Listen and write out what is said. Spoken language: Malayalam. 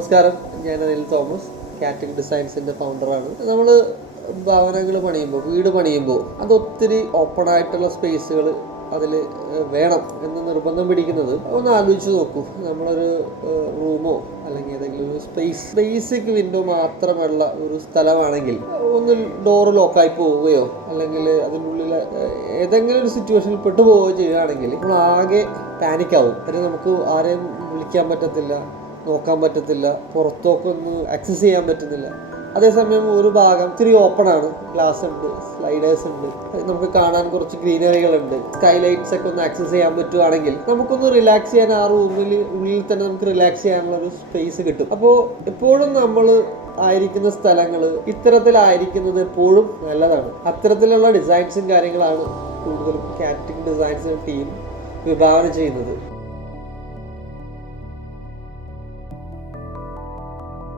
നമസ്കാരം, ഞാൻ അനിൽ തോമസ്, കാറ്റിക് ഡിസൈൻസിൻ്റെ ഫൗണ്ടറാണ്. നമ്മൾ ഭവനങ്ങൾ പണിയുമ്പോൾ, വീട് പണിയുമ്പോൾ അത് ഒത്തിരി ഓപ്പൺ ആയിട്ടുള്ള സ്പേസുകൾ അതിൽ വേണം എന്ന് നിർബന്ധം പിടിക്കുന്നത് ഒന്ന് ആലോചിച്ച് നോക്കൂ. നമ്മളൊരു റൂമോ അല്ലെങ്കിൽ ഏതെങ്കിലും ഒരു ബേസിക് വിൻഡോ മാത്രമുള്ള ഒരു സ്ഥലമാണെങ്കിൽ ഒന്ന് ഡോറ് ലോക്കായി പോവുകയോ അല്ലെങ്കിൽ അതിനുള്ളിൽ ഏതെങ്കിലും ഒരു സിറ്റുവേഷനിൽ പെട്ടുപോവുകയോ ചെയ്യുകയാണെങ്കിൽ നമ്മൾ ആകെ പാനിക്കാവും. പിന്നെ നമുക്ക് ആരെയും വിളിക്കാൻ പറ്റത്തില്ല, നോക്കാൻ പറ്റത്തില്ല, പുറത്തൊക്കെ ഒന്ന് ആക്സസ് ചെയ്യാൻ പറ്റുന്നില്ല. അതേസമയം ഒരു ഭാഗം ഇത്തിരി ഓപ്പൺ ആണ്, ഗ്ലാസ് ഉണ്ട്, സ്ലൈഡേഴ്സ് ഉണ്ട്, നമുക്ക് കാണാൻ കുറച്ച് ഗ്രീനറികളുണ്ട്, സ്കൈലൈറ്റ്സ് ഒക്കെ ഒന്ന് ആക്സസ് ചെയ്യാൻ പറ്റുവാണെങ്കിൽ നമുക്കൊന്ന് റിലാക്സ് ചെയ്യാൻ ആ ഉള്ളിൽ തന്നെ നമുക്ക് റിലാക്സ് ചെയ്യാനുള്ള ഒരു സ്പേസ് കിട്ടും. അപ്പോൾ എപ്പോഴും നമ്മൾ ആയിരിക്കുന്ന സ്ഥലങ്ങൾ ഇത്തരത്തിലായിരിക്കുന്നത് എപ്പോഴും നല്ലതാണ്. അത്തരത്തിലുള്ള ഡിസൈൻസും കാര്യങ്ങളാണ് കൂടുതലും കാറ്റിക് ഡിസൈൻസ് ടീം വിഭാവന ചെയ്യുന്നത്.